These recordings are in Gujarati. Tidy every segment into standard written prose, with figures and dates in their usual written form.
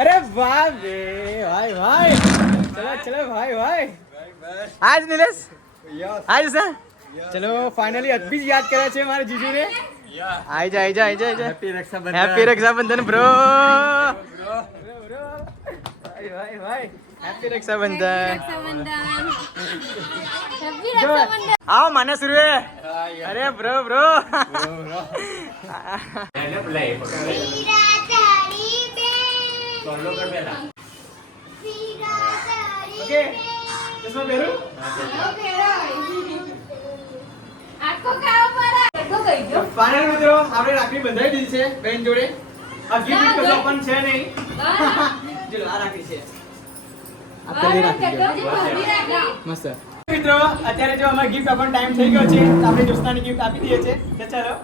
अरे वाह बे भाई भाई चलो चलो भाई भाई आज नीलेश आज सर चलो फाइनली अभी याद करे છે મારા જીજુને આઈ જા આઈ જા આઈ જા હેપી રક્ષાબંધન બ્રો ભાઈ ભાઈ ભાઈ હેપી રક્ષાબંધન आओ माने सुरवे अरे ब्रो ब्रो ओके इसमें बेरू आपको क्या पड़ा देखो गई जो फाइनल મિત્રો આપણે રાખડી બંધાઈ દીધી છે બેન જોડે આ ગિફ્ટ કશો પણ છે નહીં જો આ રાખડી છે આપણે રાખડી મસ્ત મિત્રો અત્યારે જો અમાર ગિફ્ટ આપવાનો ટાઈમ થઈ ગયો છે તો આપણે દોસ્તાની ગિફ્ટ આપી દઈએ છે તો ચાલો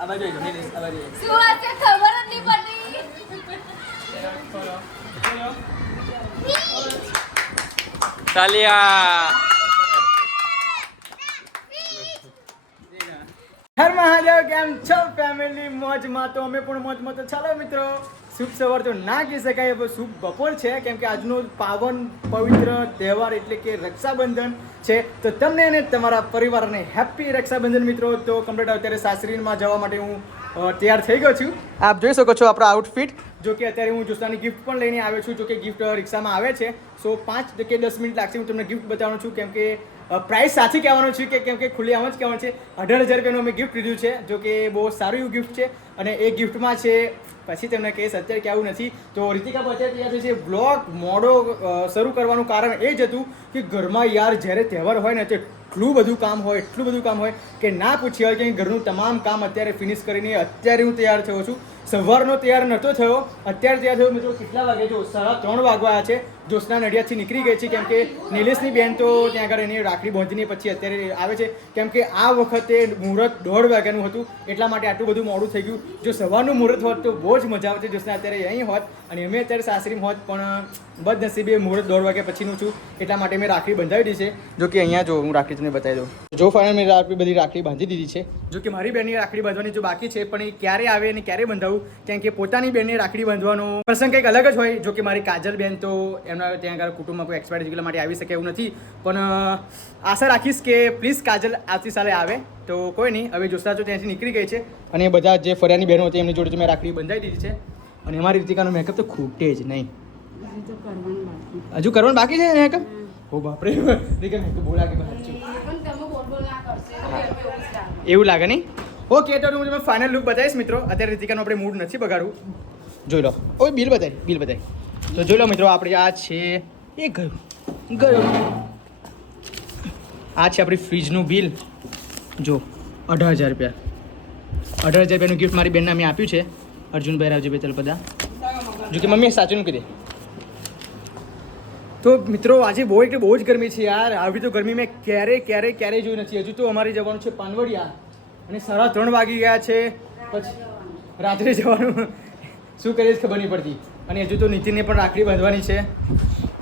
આ બાજુ જો નીલેશ આ બાજુ શું આ છે ખબર જ નહીં પડી ચલો ચલો તાલિયા હર મહાદેવ કેમ છો ફેમિલી મોજમાં તો અમે પણ મોજમાં તો ચાલો મિત્રો શુભ સવાર તો ના કહી શકાય હવે શુભ બપોર છે કેમ કે આજનો પાવન પવિત્ર તહેવાર એટલે કે રક્ષાબંધન છે તો તમને અને તમારા પરિવારને હેપી રક્ષાબંધન મિત્રો તો કમ્પ્લીટ અત્યારે સાસરીમાં જવા માટે હું તૈયાર થઈ ગયો છું આપ જોઈ શકો છો આપણો આઉટફિટ જો કે અત્યારે હું જોસ્તાની ગિફ્ટ પણ લઈને આવ્યો છું જો કે ગિફ્ટ રિક્ષામાં આવે છે સો 5 કે 10 મિનિટ લાગશે હું તમને ગિફ્ટ બતાવવાનું છું કેમ કે પ્રાઇસ સાચી કહેવાનું છું કે કેમ કે ખુલ્લી આમ જ કહેવાનું છે 18,000 રૂપિયાનું અમે ગિફ્ટ લીધું છે જો કે બહુ સારું એવું ગિફ્ટ છે અને એ ગિફ્ટમાં છે પછી તમને કહીશ અત્યારે કે આવું નથી તો રીતિકા પચાસ તૈયાર થઈ છે બ્લોગ મોડો શરૂ કરવાનું કારણ એ જ હતું કે ઘરમાં યાર જ્યારે તહેવાર હોય ને તો એટલું બધું કામ હોય કે ના પૂછી હોય કે ઘરનું તમામ કામ અત્યારે ફિનિશ કરીને અત્યારે હું તૈયાર થયો છું સવારનો તૈયાર નહોતો થયો અત્યારે તૈયાર થયો મિત્રો કેટલા વાગે જો 3:30 વાગવા છે જોશના નડિયાદથી નીકળી ગઈ છે કેમ કે નિલેશની બેન તો ત્યાં આગળ એની રાખડી બાંધીને પછી અત્યારે આવે છે કેમ કે આ વખતે મુહૂર્ત 1:30 વાગ્યાનું હતું એટલા માટે આટલું બધું મોડું થઈ ગયું જો સવારનું મુહૂર્ત હોત તો બહુ જ મજા આવતી જોશના અત્યારે અહીં હોત અને અમે અત્યારે સાસરીમાં હોત પણ બદનસીબે મુહૂર્ત 1:30 વાગ્યા પછીનું છું એટલા માટે મેં રાખડી બંધાવી દીધી છે જો કે અહીંયા જો હું રાખડી તમને બતાવી દઉં જો ફાઇનલ મેં બધી રાખડી બાંધી દીધી છે જો કે મારી બેનની રાખડી બાંધવાની જો બાકી છે પણ એ ક્યારે આવે અને ક્યારે બંધાવું કેમ કે પોતાની બેનને રાખડી બાંધવાનો પ્રસંગ કંઈક અલગ જ હોય જો કે મારી કાજલ બેન તો એમના ત્યાં આગળ કુટુંબમાં કોઈ એક્સપાયર થઈ ગયેલા માટે આવી શકે એવું નથી પણ આશા રાખીશ કે પ્લીઝ કાજલ આવતી સાલે આવે તો કોઈ નહીં હવે જોસ્તા તો ત્યાંથી નીકળી ગઈ છે અને બધા જે ફરિયાની બહેનો હતી એમની જોડે મેં રાખડી બંધાવી દીધી છે અને અમારી રીતિકાનો મેકઅપ તો ખૂટે જ નહીં હજુ કરવાનું બાકી છે મેકઅપ ઓ બાપરે રીતિકા મેકઅપ બહુ લાગે એવું લાગે નહીં ઓકે તો હું તમને ફાઇનલ લુક બતાવીશ મિત્રો અત્યારે રીતિકાનો આપણે મૂડ નથી બગાડવું જોઈ લો ઓય બિલ બતાવી તો જોઈ લો મિત્રો આપણે આ છે એ ગયું આ છે આપણી ફ્રીજનું બિલ જો 18,000 રૂપિયા 18,000 રૂપિયાનું ગિફ્ટ મારી બેનને અમે આપ્યું છે અર્જુનભાઈ રાવજીભાઈ તલપદા જો કે મમ્મી સાચું કીધે તો મિત્રો આજે બહુ જ ગરમી છે યાર આવી તો ગરમી મેં ક્યારેય જોઈ નથી હજુ તો અમારે જવાનું છે પાનવડિયા અને 3:30 વાગી ગયા છે પછી રાત્રે જવાનું શું કરીએ ખબર નહીં પડતી અને હજુ તો નીતિનને પણ રાખડી બાંધવાની છે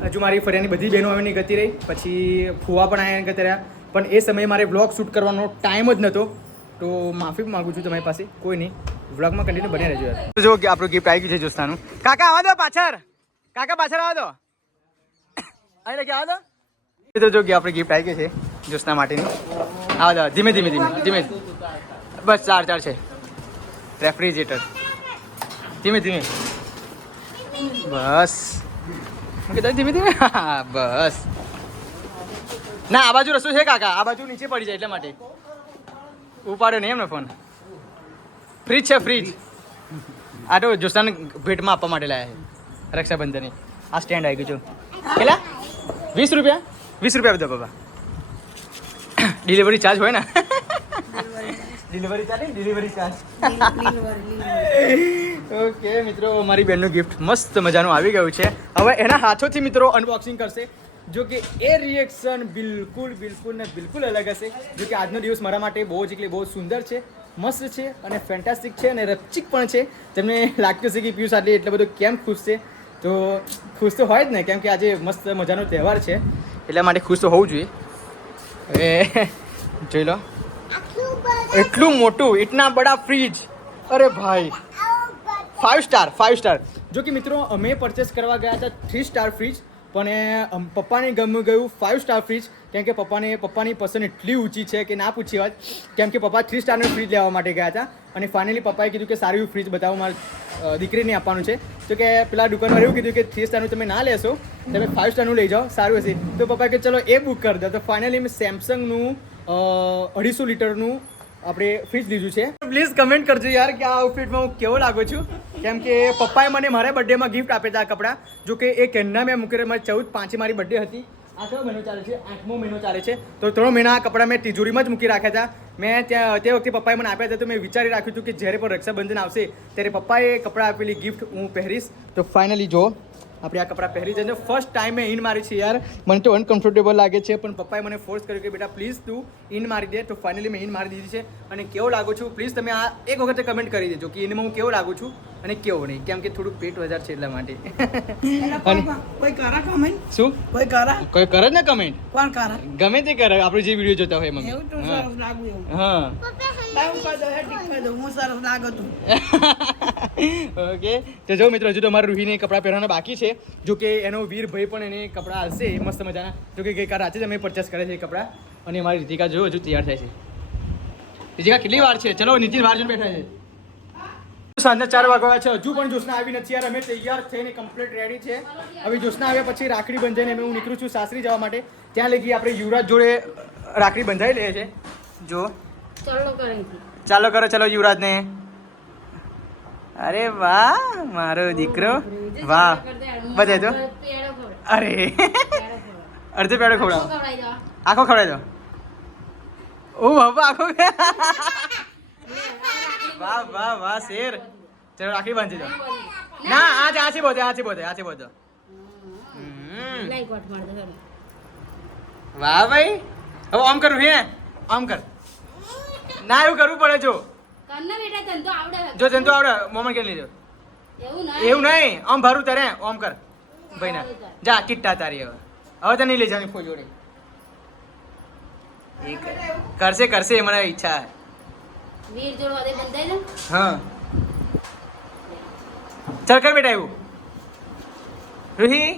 હજુ મારી ફરિયાની બધી બહેનો આવીને ગતી રહી પછી ફુવા પણ આવ્યા ગતી રહ્યા પણ એ સમયે મારે વ્લોગ શૂટ કરવાનો ટાઈમ જ નહોતો તો માફી માગું છું તમારી પાસે કોઈ નહીં વ્લોગમાં કન્ટિન્યુ બની રહેજો યાર જો કે આપણું ગિફ્ટ આવી ગયું છે જોસ્તાનું કાકા આવવા દો પાછળ આવવા દો અહીં લખી આવવા દો તો જો કે આપણે ગિફ્ટ આવી ગઈ છે જોસ્ના માટેની આવવા દો ધીમે બસ 4 છે રેફ્રિજરેટર ધીમે બસ ધીમે બસ ના આ બાજુ રસ્તો છે કાકા આ બાજુ નીચે પડી જાય એટલા માટે ઉપાડ્યો નહીં એમને ફોન ફ્રીજ છે ફ્રીજ આ તો જોસ્તાને ભેટમાં આપવા માટે લાયા છે રક્ષાબંધનની આ સ્ટેન્ડ આવી ગયું છું કેટલા 20 રૂપિયા આપી દો બાબા ડિલિવરી ચાર્જ હોય ને ડિલિવરી ચાર્જ ઓકે મિત્રો મારી બેનનું ગિફ્ટ મસ્ત મજાનું આવી ગયું છે હવે એના હાથોથી મિત્રો અનબોક્સિંગ કરશે જો કે એ રિએક્શન બિલકુલ અલગ હશે જો કે આજનો દિવસ મારા માટે બહુ સુંદર છે મસ્ત છે અને ફેન્ટાસ્ટિક છે અને રચિક પણ છે તમને લાગતું હશે કે પિયુષ આટલી એટલો બધો કેમ ખુશ છે તો ખુશ તો હોય જ ને કેમ કે આજે મસ્ત મજાનો તહેવાર છે એટલા માટે ખુશ તો હોવું જોઈએ હવે જોઈ લો એટલું મોટું ઇતના બડા ફ્રીજ અરે ભાઈ 5 સ્ટાર. જો કે મિત્રો અમે પરચેસ કરવા ગયા હતા 3 સ્ટાર ફ્રીજ, પણ પપ્પાને ગમી ગયું 5 સ્ટાર ફ્રીજ, કેમ કે પપ્પાની પસંદ એટલી ઊંચી છે કે ના પૂછી વાત. કેમ કે પપ્પા 3 સ્ટારનું ફ્રીજ લેવા માટે ગયા હતા અને ફાઇનલી પપ્પાએ કીધું કે સારું એવું ફ્રીજ બતાવો, મારા દીકરીને આપવાનું છે. તો કે પેલા દુકાનવાળા એવું કીધું કે 3 સ્ટારનું તમે ના લેશો, તમે 5 સ્ટારનું લઈ જાઓ, સારું હશે. તો પપ્પાએ કે ચલો એ બુક કરી દો. તો ફાઇનલી મેં સેમસંગનું 250 લીટરનું આપણે ફ્રીજ લીધું છે. પ્લીઝ કમેન્ટ કરજો યાર કે આ આઉટફિટમાં હું કેવો લાગુ છું. કેમ કે પપ્પાએ મને મારા બર્થડેમાં ગિફ્ટ આપ્યા હતા આ કપડાં. જો કે એ કેનના મેં મૂકી મારી 14/5 મારી બર્થડે હતી. આ કયો મહિનો ચાલે છે? 8મો મહિનો ચાલે છે. તો 3 મહિના આ કપડાં મેં તિજોરીમાં જ મૂકી રાખ્યા હતા. મેં ત્યાં તે વખતે પપ્પાએ મને આપ્યા હતા, તો મેં વિચારી રાખ્યું હતું કે જ્યારે પણ રક્ષાબંધન આવશે ત્યારે પપ્પાએ કપડાં આપેલી ગિફ્ટ હું પહેરીશ. તો ફાઇનલી જો આપણે આ કપડાં પહેરી જઈને ફર્સ્ટ ટાઈમ મેં ઇન મારી છે યાર. મને તો અનકમ્ફર્ટેબલ લાગે છે, પણ પપ્પાએ મને ફોર્સ કર્યું કે બેટા પ્લીઝ તું ઇન મારી દે. તો ફાઇનલી મેં ઇન મારી દીધી છે. અને કેવો લાગુ છું પ્લીઝ તમે આ એક વખત કમેન્ટ કરી દેજો કે ઇનમાં હું કેવો લાગુ છું અને કેવો નહીં. કેમ કે થોડુંક પેટ વધારે છે એટલા માટે. કોઈ કરા કમેન્ટ? શું કોઈ કરા? કોઈ કરે જ ને કમેન્ટ? કોણ કરા? ગમે તે કરે, આપણે જે વિડીયો જોતા હોય મમ્મી. એવું તો સરસ લાગુ એવું. હા લાવું કરી દો, હેડ કરી દો, હું સરસ લાગો તું. ઓકે. તો જો મિત્રો હજુ તો અમારા રૂહીને કપડાં પહેરવાના બાકી છે. જો કે એનો વીરભાઈ પણ એને કપડાં હશે મસ્ત મજાના. જો કે ગઈકાલ રાતે જ અમે પરચેસ કરે છે કપડાં. અને અમારી રીતિકા જો હજુ તૈયાર થાય છે. રીતિકા કેટલી વાર છે? ચલો નીતિન વાર જોઈને બેઠા છે. સાંજના 4 વાગ્યા છે, હજુ પણ જોશના આવી નથી યાર. અમે તૈયાર થઈને કમ્પ્લીટ રેડી છે. હવે જોશના આવ્યા પછી રાખડી બંધાઈને હું નીકળું છું સાસરી જવા માટે. ત્યાં લગી આપણે યુવરાજ જોડે રાખડી બંધાઈ લે છે. જો ચાલો કરો, ચલો યુવરાજને. અરે વાહ મારો દીકરો, વાહ બધે તો. અરે અડધો પેડો ખવડાવો, આખો ખવડાવી દો. ઓ બાબા આખો. વાહ વાહ વાહ શેર. ચલો રાખડી બાંધી દો. ના આથી બોધે. વાહ ભાઈ. હવે આમ કરું હે, આમ કર. ના એવું કરવું પડે. જો જંતુ આવડે મોમન કે લીધો એવું નહીં. આમ ભરું તારે આમ કર ભાઈ ના. જા કિટ્ટા તારી હવે તને નહીં લઈ જવાની કોઈ જોડે. કરશે મને ઈચ્છા. હા ચાલ કર બેટા એવું. રૂહી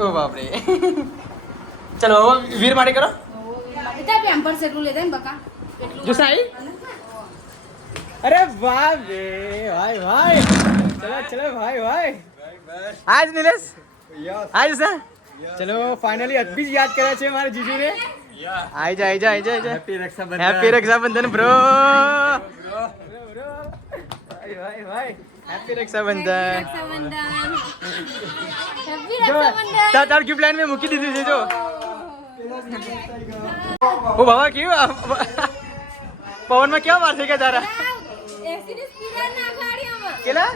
ઓ બાપરે. ચલો વીર માટે કરો. અરે વાહ બે ભાઈ. ચલો ભાઈ. આજ નિલેશ આજ સર. ચલો ફાઇનલી અદ્ભુત યાદ કર્યા છે મારા જીજુને. આઈ જા. Happy Rakshabandhan bro. ભાઈ હેપી રક્ષાબંધન. તાર ગિફ્ટ લાઈન મેં મૂકી દીધી છે જો. ઓ બાબા કેવું પવનમાં કેવા વાર થઈ ગયા તારા? કેલા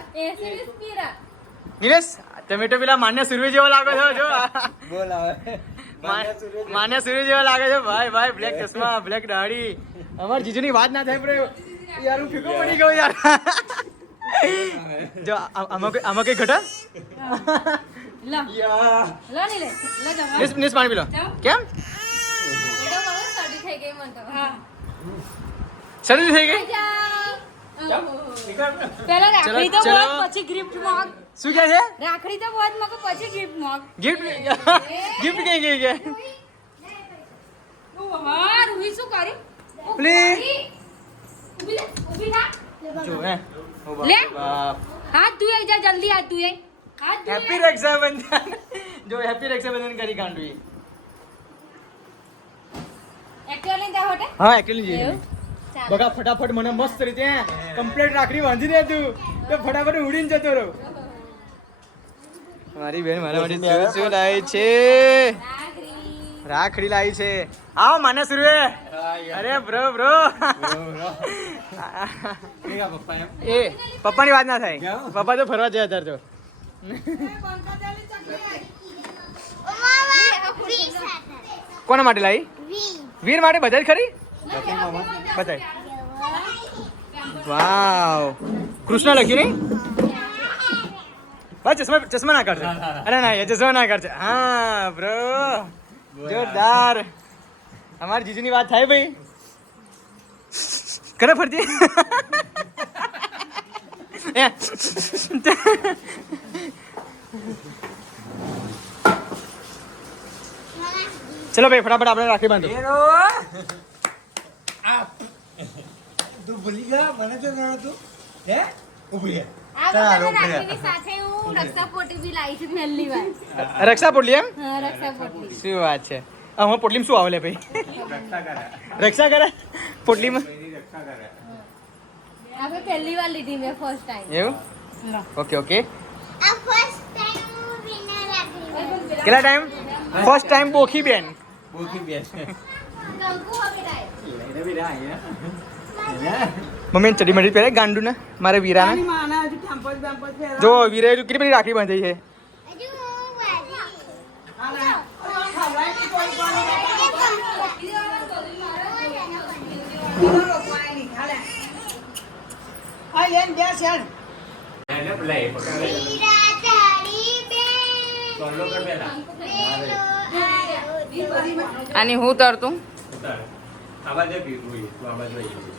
નિલેશ તમે તો પેલા માન્ય સૂર્ય જેવો લાગો છો. જો માન્ય સૂર્ય જેવા લાગે છે ભાઈ. બ્લેક ચશ્મા, બ્લેક દાઢી. અમાર જીજુની વાત ના થાય પણ યાર હું ફીકો પડી ગયો યાર. જો આમાં કઈ ઘટા નિસ પાણી પી લો. કેમ શરદી થઈ ગઈ? પેલા રાખડી તો બોલ પછી ગિફ્ટ માંગ. શું કહે છે? રાખડી તો બોલ માંગ પછી ગિફ્ટ માંગ. ગિફ્ટ કઈ ગઈ કે? ઓ વાહ રૂહી શું કરી? પ્લીઝ ઊભી થા. જો હે લે હાથ ધોઈ જા જલ્દી હાથ ધોઈ. હેપી રક્ષાબંધન. જો હેપી રક્ષાબંધન કરી કાંડવી. એકચ્યુઅલી જા હોટે? હા એકચ્યુઅલી જી બગા ફટાફટ મને મસ્ત રીતે કમ્પ્લીટ રાખડી બાંધી દે તું તો ફટાફટ ઉડીને જતો રહો. મારી બેન મારા માટે શું લાવી છે? રાખડી લાવી છે. આવો માને સુરવે. અરે બ્રો એ પપ્પાની વાત ના થાય. પપ્પા તો ફરવા જાય અત્યારે તો. કોના માટે લાવી? વીર માટે બધા જ ખરી? બતાય. વાવ કૃષ્ણ લખ્યું નહીં? બસ ચશ્મા ના કરશે. અરે ના ચશ્મા ના કરશે. હા બ્રો જોરદાર. અમારી જીજુની વાત થાય ભાઈ. કરે ફરતી એ ચલો ભાઈ ફટાફટ આપણે રાખી બાંધો તું ભૂલી ગયા મને તો ન હતું હે ઉભી આ વખતે રાખડીની સાથે હું રક્ષા પોટલી બી લાવી છું પહેલી વાર. રક્ષા પોટલી એમ હા, રક્ષા પોટલી. શું વાત છે હું પોટલીમાં શું આવે લે ભાઈ રક્ષા કરે પોટલીમાં આપણે પહેલી વાર લીધી મેં ફર્સ્ટ ટાઈમ. એવું લો. ઓકે ઓકે આ ફર્સ્ટ ટાઈમ હું વિનર રાખી કેટલા ટાઈમ ફર્સ્ટ ટાઈમ બોખી બેન બોકી બેસ કંકુ હવે ડાય. મમ્મી ચડી મડી પહેરે ગાંડુ ને મારે વીરાને આની માને હજુ કેમ્પસ બેમ્પસ ફેરવા. જો વીરાએ કેટલી બધી રાખડી બાંધી છે હજુ વાજી હાલે. ખવડાય કે કોઈ કોને બીજો રોકવાય નહીં. હાલે. આ એન બે શેડ. એને પેલા એ પકડ વીરા તારી બેન કોલો કર પેલા આની હું તરતું ઉતાર આ બાજુ પીવું તું આ બાજુ આવી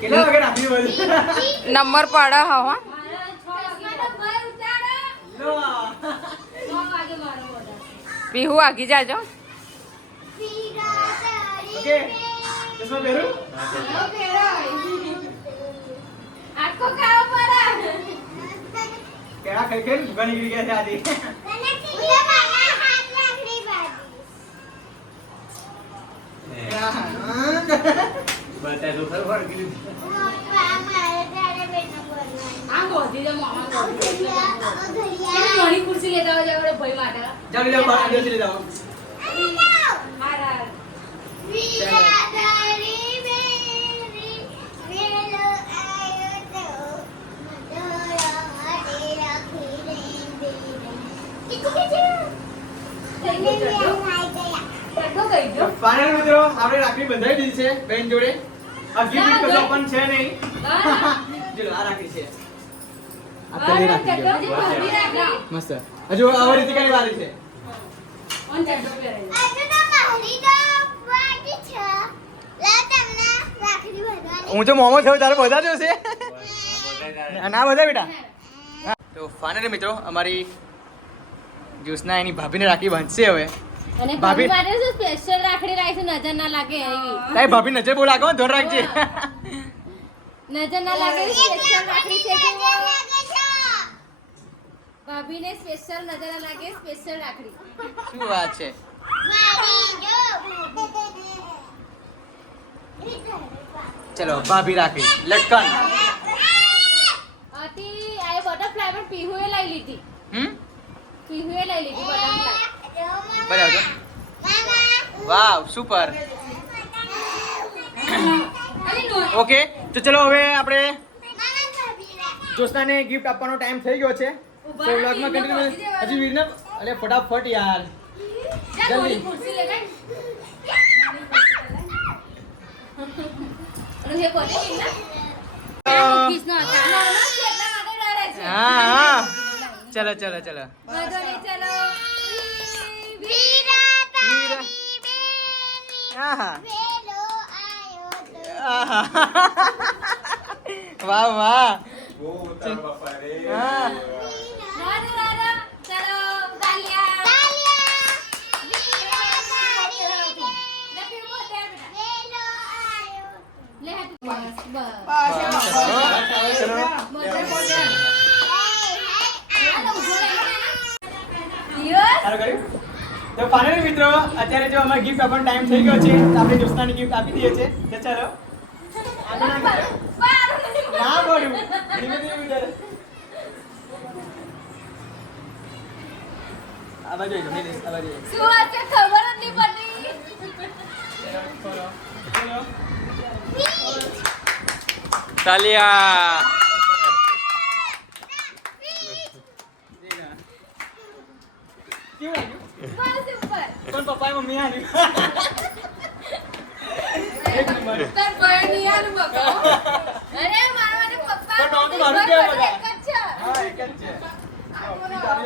કેટલા વાગે રાખડી બાંધી નંબર પડે હા પીહુ આગી જાજો. વીરા તારી ઓકે ચશ્મા પહેરું આખો ખાવ પડે. કેળા ખાઈ ખાઈને ભૂખા નીકળી ગયા છે આજે તને ઉધર મારા હાથ રાખડી બાજી બતા તો ખબર પડી ગઈ પપ્પા મારે તારે બેનો બોલવાનું આ ગોધી દે મામા ગોધી દે. ઘડિયાળ ઘણી ખુરશી લેતા હોય આપણે ભાઈ માટે. જાઓ જાઓ બહાર અંદર લઈ જાઓ મારા વીરા તારી બેન વેલો આયો તો મધુરા હાથે રાખી રે બેન થઈ ગયો ગયા ગઈ ગયો. ફાઇનલ મિત્રો આપણે રાખડી બંધાઈ દીધી છે બેન જોડે આ ગિફ્ટ કશો પણ છે નહીં ચલો આ રાખડી છે આ પેલી રાખડી છે. મસ્ત હજુ આવા રીતિકાની વારી છે આજુ તો મારી તો વાટી છે લા તમને રાખડી બંધવાની હું તો મોમો થયો તારે બધા જોશે ના બધા બેટા તો ફાઇનલી મિત્રો અમારી જ્યોત્સના એની ભાભીને રાખડી બાંધશે હવે અને ભાભી- ભાભી માટે શું સ્પેશિયલ રાખડી લાવીશું નજર ના લાગે એવી. તારી ભાભી નજર બહુ લાગો ધોર રાખજે નજર ના લાગે એવી સ્પેશિયલ રાખડી છે નજર જુઓ. લાગે છે ભાભીને સ્પેશિયલ નજર ના લાગે સ્પેશિયલ રાખડી. શું વાત છે મારી જો ચલો ભાભી રાખડી લટકન આથી આ બટરફ્લાય પણ પીહુએ લઈ લીધી. પીહુએ લઈ લીધી બટરફ્લાય. બરાબર વાવ સુપર ઓકે તો ચલો હવે આપણે જ્યોત્સનાને ગિફ્ટ આપવાનો ટાઈમ થઈ ગયો છે તો વ્લોગમાં કન્ટિન્યુ હજી વીરને અરે ફટાફટ યાર જા થોડી ખુરશી લે જાય. અને હે બોલે કે ના કિસનો હતા. નાનો છે એટલા માટે ડરે છે. હા હા ચલો ચલો ચલો વાંધો નહીં, ચલો. વીરા વીરા. તારી બેન આહા વેલો આયો તો આહા વાહ વાહ બહુ ઉતાર બાપા રે હા રાધે રાધે. ચલો તાલિયા. તાલિયા વીરા તારી બેન લે પીહુ બોલ દે બેટા. વેલો આયો લે હાથ બસ બસ. ચલો હાલો ઉભો રહે. દિવસ સારું કર્યું તો ફાઇનલી મિત્રો અત્યારે જો અમારે ગિફ્ટ આપવાનો ટાઈમ થઈ ગયો છે તો આપણે જ્યોત્સનાની ગિફ્ટ આપી દઈએ છે તો ચલો આગળ ના કરો. ના બોલું ધીમે ધીમે વિચાર આ બાજુ આવી જાઓ, નીલેશ, આ બાજુ આવી શું હશે ખબર જ નહીં પડી. જાઓ. ચલો તાલિયા કેવું લાગ્યું બસ ઉપર. પણ પપ્પાએ મમ્મી આલ્યું એક નંબર તાર ભાઈ નહીં આલું બકાવો. અરે મારા માટે પપ્પા પણ નામ તો મમ્મી મારું જ બધા કહેવાય. એક જ છે. હા એક જ છે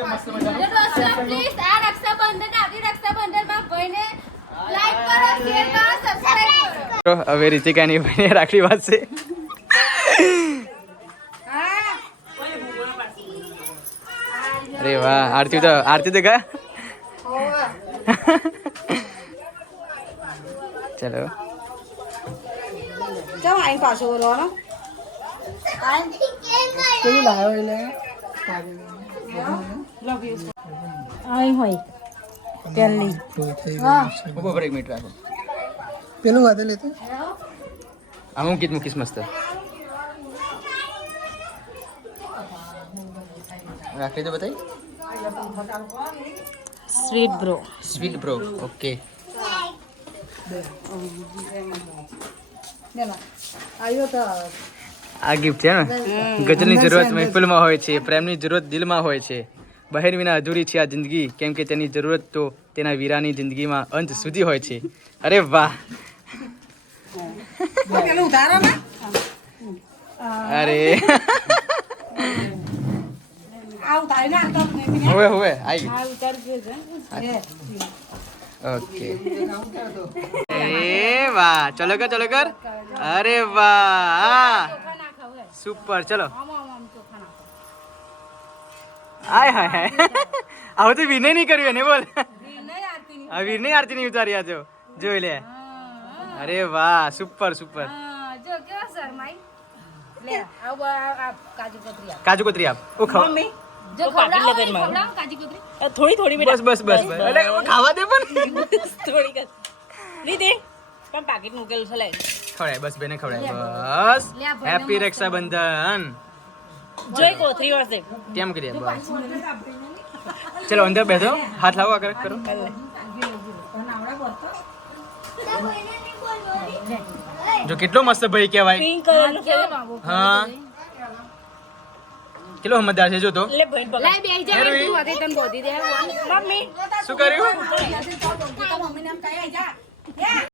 મસ્ત મજાનું. જો દોસ્તો પ્લીઝ આ રક્ષાબંધન આવતી રક્ષાબંધનમાં ભાઈને લાઈક કરો શેર કરો સબસ્ક્રાઇબ હવે રીતિકાની ભાઈને રાખડી વાંચશે. અરે વાહ, આરતી તો ગયા. ચલો ચાલ આઈ પાછો બોલવાનો કેવું લાવ્યો એટલે આઈ હોય પહેલી ઉભો પર 1 મિનિટ રાખો. પેલું વાદે લેતો આમ હું ગીત મૂકીશ મસ્ત. રાખડી તો બતાવી. Sweet bro okay. આયો તો આ ગિફ્ટ છે ને. ગઝલની જરૂરત મહેફિલમાં હોય છે, પ્રેમની જરૂરત દિલમાં હોય છે. બહેન વિના અધૂરી છે આ જિંદગી, કેમ કે તેની જરૂરત તો તેના વીરાની જિંદગીમાં અંત સુધી હોય છે. અરે વાહ. પેલું ઉધારો ને અરે આ ઉધારી ના તો હવે આઈ ઓકે. એ વાહ, ચલો કર. અરે વાહ, સુપર. ચલો આય હાય. આવું તો વિનય નહીં કર્યું એને. બોલ, આ વિનય આરતી નહીં ઉતારી. આ જોઈ લે. અરે વાહ, સુપર. જો કેવા શરમાઈ લે આવ કાજુ કતરી આપ. ઓ ખાવ. જો ખવડાવ કાજી કતરી થોડી બસ એટલે ખાવા દે પણ. થોડીક લીધી પણ પાકીટ મૂકેલું છે લે ખવડાય બસ, બેને ખવડાય બસ. હેપી રક્ષાબંધન. જોઈ કોથરી વાસે કેમ કરીએ બસ. ચલો અંદર બેસો, હાથ લાવો આગળ કરો. જો કેટલો મસ્ત ભાઈ કહેવાય. પિંક કલર નું છે હા, કેટલો સમજદાર છે. જો તો લે ભાઈ પકડ લાય બેહી જા તું વાતે તને બોધી દે મમ્મી શું કર્યું. મમ્મીને એમ કહી જા